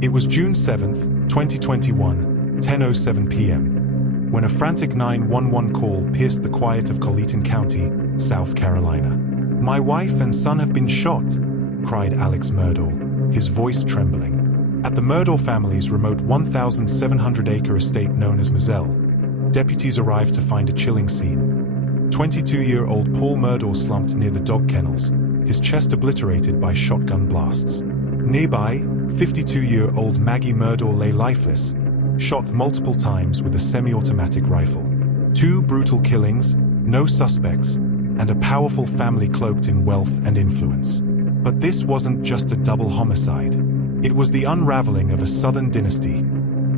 It was June 7th, 2021, 10:07 p.m., when a frantic 911 call pierced the quiet of Colleton County, South Carolina. "My wife and son have been shot," cried Alex Murdaugh, his voice trembling. At the Murdaugh family's remote 1,700-acre estate known as Murdaughs, deputies arrived to find a chilling scene. 22-year-old Paul Murdaugh slumped near the dog kennels, his chest obliterated by shotgun blasts. Nearby, 52-year-old Maggie Murdaugh lay lifeless, shot multiple times with a semi-automatic rifle. Two brutal killings, no suspects, and a powerful family cloaked in wealth and influence. But this wasn't just a double homicide. It was the unraveling of a southern dynasty,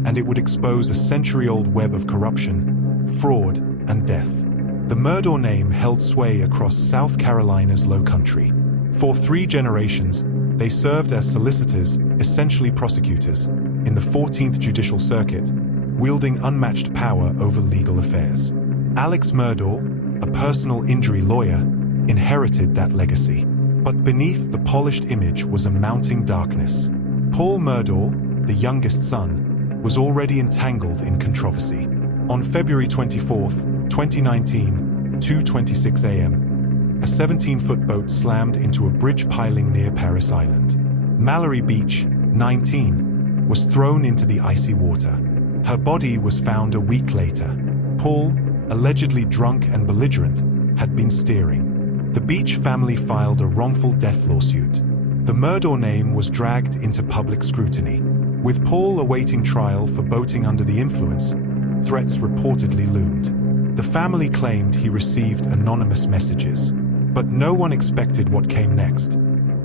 and it would expose a century-old web of corruption, fraud, and death. The Murdaugh name held sway across South Carolina's Lowcountry. For 3 generations, they served as solicitors, essentially prosecutors, in the 14th Judicial Circuit, wielding unmatched power over legal affairs. Alex Murdaugh, a personal injury lawyer, inherited that legacy. But beneath the polished image was a mounting darkness. Paul Murdaugh, the youngest son, was already entangled in controversy. On February 24, 2019, 2:26 a.m., a 17-foot boat slammed into a bridge piling near Paris Island. Mallory Beach, 19, was thrown into the icy water. Her body was found a week later. Paul, allegedly drunk and belligerent, had been steering. The Beach family filed a wrongful death lawsuit. The Murdaugh name was dragged into public scrutiny. With Paul awaiting trial for boating under the influence, threats reportedly loomed. The family claimed he received anonymous messages. But no one expected what came next.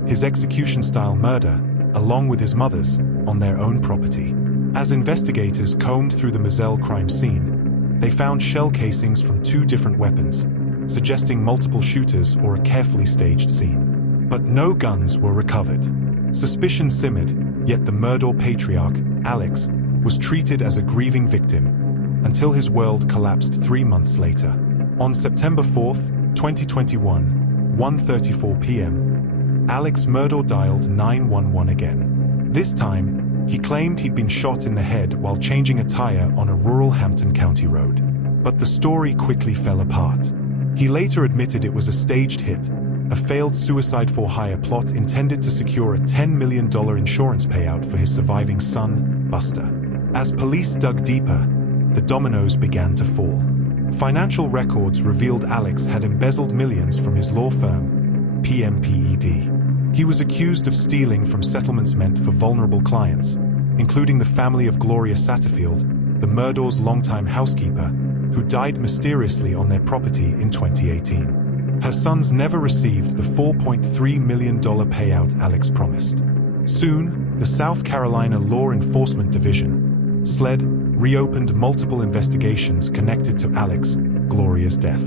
His execution-style murder, along with his mother's, on their own property. As investigators combed through the Murdaughs crime scene, they found shell casings from 2 different weapons, suggesting multiple shooters or a carefully staged scene. But no guns were recovered. Suspicion simmered, yet the Murdaugh patriarch, Alex, was treated as a grieving victim, until his world collapsed 3 months later. On September 4th, 2021, 1:34 p.m., Alex Murdaugh dialed 911 again. This time, he claimed he'd been shot in the head while changing a tire on a rural Hampton County road. But the story quickly fell apart. He later admitted it was a staged hit, a failed suicide-for-hire plot intended to secure a $10 million insurance payout for his surviving son, Buster. As police dug deeper, the dominoes began to fall. Financial records revealed Alex had embezzled millions from his law firm, PMPED. He was accused of stealing from settlements meant for vulnerable clients, including the family of Gloria Satterfield, the Murdaughs' longtime housekeeper, who died mysteriously on their property in 2018. Her sons never received the $4.3 million payout Alex promised. Soon, the South Carolina Law Enforcement Division, SLED, reopened multiple investigations connected to Alex, Gloria's death.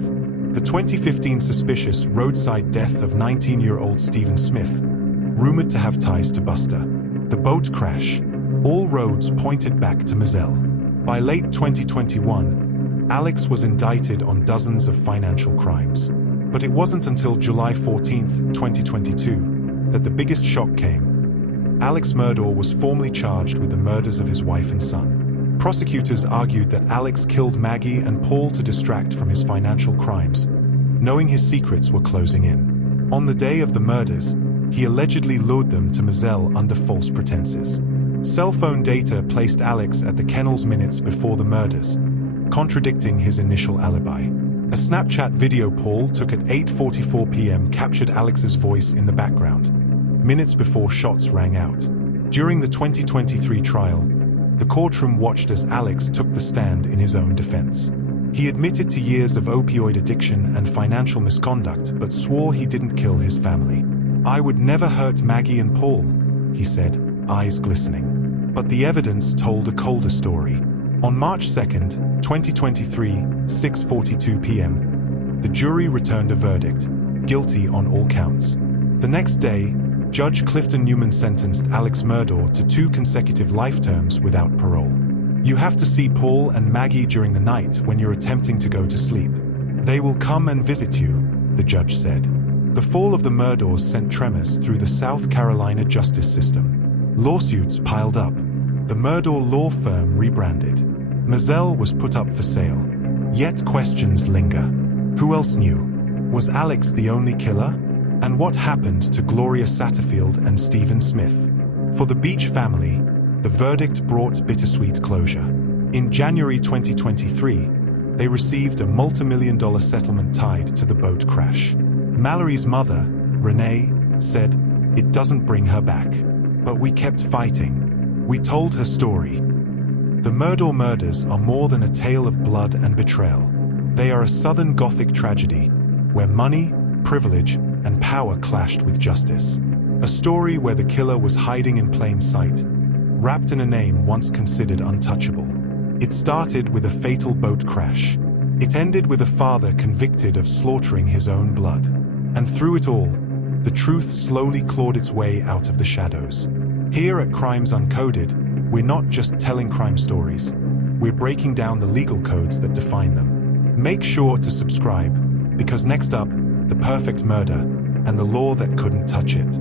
The 2015 suspicious roadside death of 19-year-old Stephen Smith, rumored to have ties to Buster. The boat crash. All roads pointed back to Murdaughs. By late 2021, Alex was indicted on dozens of financial crimes. But it wasn't until July 14, 2022, that the biggest shock came. Alex Murdaugh was formally charged with the murders of his wife and son. Prosecutors argued that Alex killed Maggie and Paul to distract from his financial crimes, knowing his secrets were closing in. On the day of the murders, he allegedly lured them to Murdaughs under false pretenses. Cell phone data placed Alex at the kennels minutes before the murders, contradicting his initial alibi. A Snapchat video Paul took at 8:44 p.m. captured Alex's voice in the background, minutes before shots rang out. During the 2023 trial, the courtroom watched as Alex took the stand in his own defense. He admitted to years of opioid addiction and financial misconduct, but swore he didn't kill his family. "I would never hurt Maggie and Paul," he said, eyes glistening. But the evidence told a colder story. On March 2nd, 2023, 6:42 p.m., the jury returned a verdict, guilty on all counts. The next day, Judge Clifton Newman sentenced Alex Murdaugh to 2 consecutive life terms without parole. "You have to see Paul and Maggie during the night when you're attempting to go to sleep. They will come and visit you," the judge said. The fall of the Murdaughs sent tremors through the South Carolina justice system. Lawsuits piled up. The Murdaugh law firm rebranded. Mizelle was put up for sale. Yet questions linger. Who else knew? Was Alex the only killer? And what happened to Gloria Satterfield and Stephen Smith? For the Beach family, the verdict brought bittersweet closure. In January 2023, they received a multi-million-dollar settlement tied to the boat crash. Mallory's mother, Renee, said, "It doesn't bring her back. But we kept fighting. We told her story." The Murdaugh murders are more than a tale of blood and betrayal. They are a Southern Gothic tragedy, where money, privilege, and power clashed with justice. A story where the killer was hiding in plain sight, wrapped in a name once considered untouchable. It started with a fatal boat crash. It ended with a father convicted of slaughtering his own blood. And through it all, the truth slowly clawed its way out of the shadows. Here at Crimes Uncoded, we're not just telling crime stories. We're breaking down the legal codes that define them. Make sure to subscribe, because next up, the perfect murder and the law that couldn't touch it.